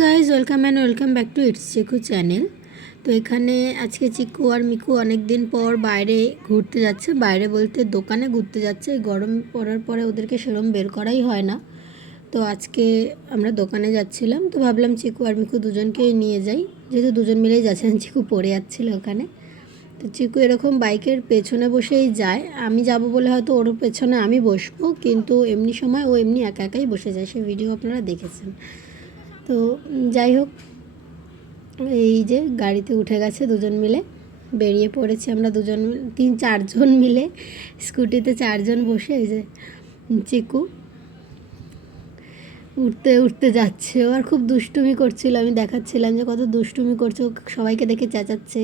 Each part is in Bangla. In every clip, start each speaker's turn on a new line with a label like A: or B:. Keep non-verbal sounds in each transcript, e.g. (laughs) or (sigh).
A: Guys welcome and welcome back to it's Chiku channel তো এখানে আজকে চিকু আর মিকু অনেক দিন পর বাইরে ঘুরতে যাচ্ছে। বাইরে বলতে দোকানে ঘুরতে যাচ্ছে। গরম পড়ার পরে ওদেরকে সেরম বের করাই হয় না। তো আজকে আমরা দোকানে যাচ্ছিলাম। তো ভাবলাম চিকু আর মিকু দুজনকেই নিয়ে যাই। যেহেতু দুজন মিলেই যাচ্ছেন চিকু (laughs) পড়ে যাচ্ছিল ওখানে। তো চিকু এরকম বাইকের পেছনে বসেই যায়। আমি যাব বলে হয়তো ওর পেছনে আমি বসবো। কিন্তু এমনি সময় ও এমনি একা একাই বসে যায়। সেই ভিডিও আপনারা দেখেছেন। তো যাই হোক, এই যে গাড়িতে উঠে গেছে দুজন মিলে, বেরিয়ে পড়েছি আমরা দুজন, তিন চারজন মিলে, স্কুটিতে চারজন বসে, এই যে চিকু উঠতে উঠতে যাচ্ছে। ও আর খুব দুষ্টুমি করছিল, আমি দেখাচ্ছিলাম যে কত দুষ্টুমি করছে, ও সবাইকে দেখে চেঁচাচ্ছে।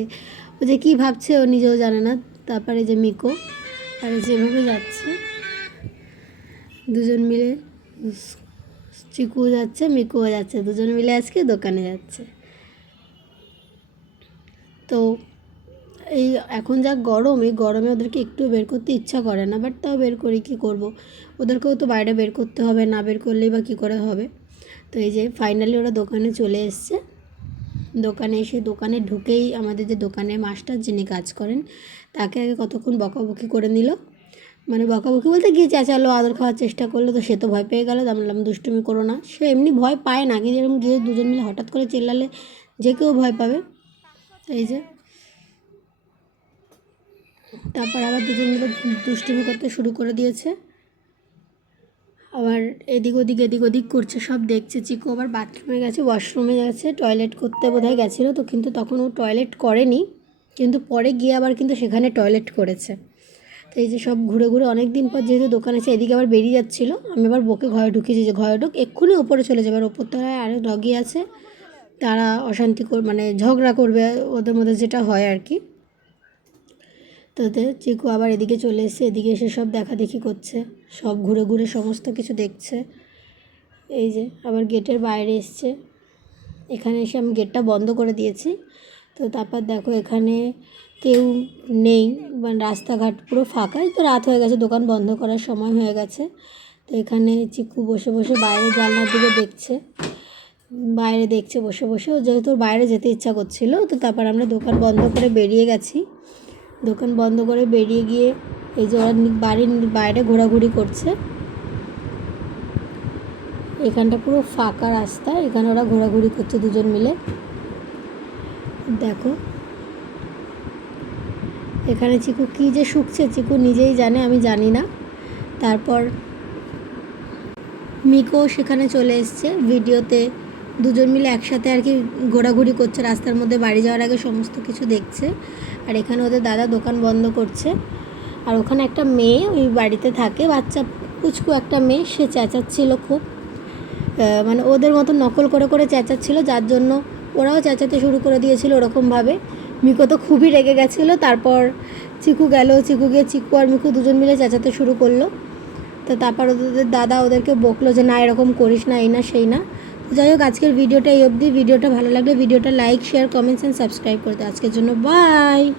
A: ও যে কী ভাবছে ও নিজেও জানে না, তারপরে যে মিকো আর যেভাবে যাচ্ছে, দুজন মিলে চিকু যাচ্ছে, মিকুও যাচ্ছে, দুজন মিলে আজকে দোকানে যাচ্ছে। তো এই এখন যা গরম, এই গরমে ওদেরকে একটু বের করতে ইচ্ছা করে না বাট তাও বের করি, কী করব? ওদেরকেও তো বাইরে বের করতে হবে, না বের করলেই বা কী করে হবে? তো এই যে ফাইনালি ওরা দোকানে চলে এসছে। দোকানে এসে, দোকানে ঢুকেই আমাদের যে দোকানে মাস্টার যিনি কাজ করেন, তাকে আগে কতক্ষণ বকাবকি করে নিল মানে বকাবকি বলতে গিয়ে চেঁচালো আদর খাওয়ার চেষ্টা করল, তো সে তো ভয় পেয়ে গেলো। আমি বললাম, দুষ্টুমি করো না। সে এমনি ভয় পায় না, কিন্তু এরকম গিয়ে দুজন মিলে হঠাৎ করে চেল্লালে যে কেউ ভয় পাবে। এই যে। তারপর আবার দুজন মিলে দুষ্টুমি করতে শুরু করে দিয়েছে। আবার এদিক ওদিক এদিক ওদিক করছে, সব দেখছে। চিকু আবার বাথরুমে গেছে, ওয়াশরুমে গেছে, টয়লেট করতে বোধহয় গেছিল, তো কিন্তু তখন ও টয়লেট করেনি। কিন্তু পরে গিয়ে আবার কিন্তু সেখানে টয়লেট করেছে। এই যে সব ঘুরে ঘুরে অনেক দিন পর যেহেতু দোকান আছে, এদিকে আবার বেরিয়ে যাচ্ছিল। আমি আবার বকে ঘরে ঢুকিয়েছি যে ঘরে ঢুক, এক্ষুনি ওপরে চলে যাবে। আর ওপর তলায় আরেক ডগি আছে, তারা অশান্তি কর মানে ঝগড়া করবে ওদের মধ্যে যেটা হয় আর কি। তাতে চিকু আবার এদিকে চলে এসেছে, এদিকে এসে সব দেখাদেখি করছে, সব ঘুরে ঘুরে সমস্ত কিছু দেখছে। এই যে আবার গেটের বাইরে এসছে, এখানে এসে আমি গেটটা বন্ধ করে দিয়েছি। তো তারপর দেখো এখানে কেউ নেই মানে রাস্তাঘাট পুরো ফাঁকাই। তো রাত হয়ে গেছে, দোকান বন্ধ করার সময় হয়ে গেছে। তো এখানে চিকু বসে বসে বাইরে জানলার দিকে দেখছে। বাইরে দেখছে, বসে বসে। ও যেহেতু বাইরে যেতে ইচ্ছা করছিল, তো তারপর আমরা দোকান বন্ধ করে বেরিয়ে গেছি। দোকান বন্ধ করে বেরিয়ে গিয়ে এই যে ওরা বাড়ির বাইরে ঘোরাঘুরি করছে। এখানটা পুরো ফাঁকা রাস্তা, এখানে ওরা ঘোরাঘুরি করছে দুজন মিলে। দেখো। এখানে চিকু কী যে শুকছে চিকু নিজেই জানে, আমি জানি না। তারপর মিকো সেখানে চলে এসছে ভিডিওতে। দুজন মিলে একসাথে আর কি ঘোরাঘুরি করছে, রাস্তার মধ্যে বাড়ি যাওয়ার আগে সমস্ত কিছু দেখছে। আর এখানে ওদের দাদা দোকান বন্ধ করছে। আর ওখানে একটা মেয়ে ওই বাড়িতে থাকে, বাচ্চা পুচকু একটা মেয়ে, সে চেঁচাচ্ছিল খুব। মানে ওদের মতো নকল করে করে চেঁচাচ্ছিল, যার জন্য ওরাও চেঁচাতে শুরু করে দিয়েছিল ওরকমভাবে। মিকো তো খুবই রেগে গেছিল, তারপর চিকু গেল, চিকু গিয়ে চিকু আর মিকু দুজন মিলে চেঁচাতে শুরু করল। তো তারপর ওদের দাদা ওদেরকে বকলো যে, না, এরকম করিস না, এই না, সেই না। যাই হোক, আজকের ভিডিওটা এই অবধি। ভিডিওটা ভালো লাগলে ভিডিওটা like, share, comments and subscribe করতে আজকের জন্য বাই!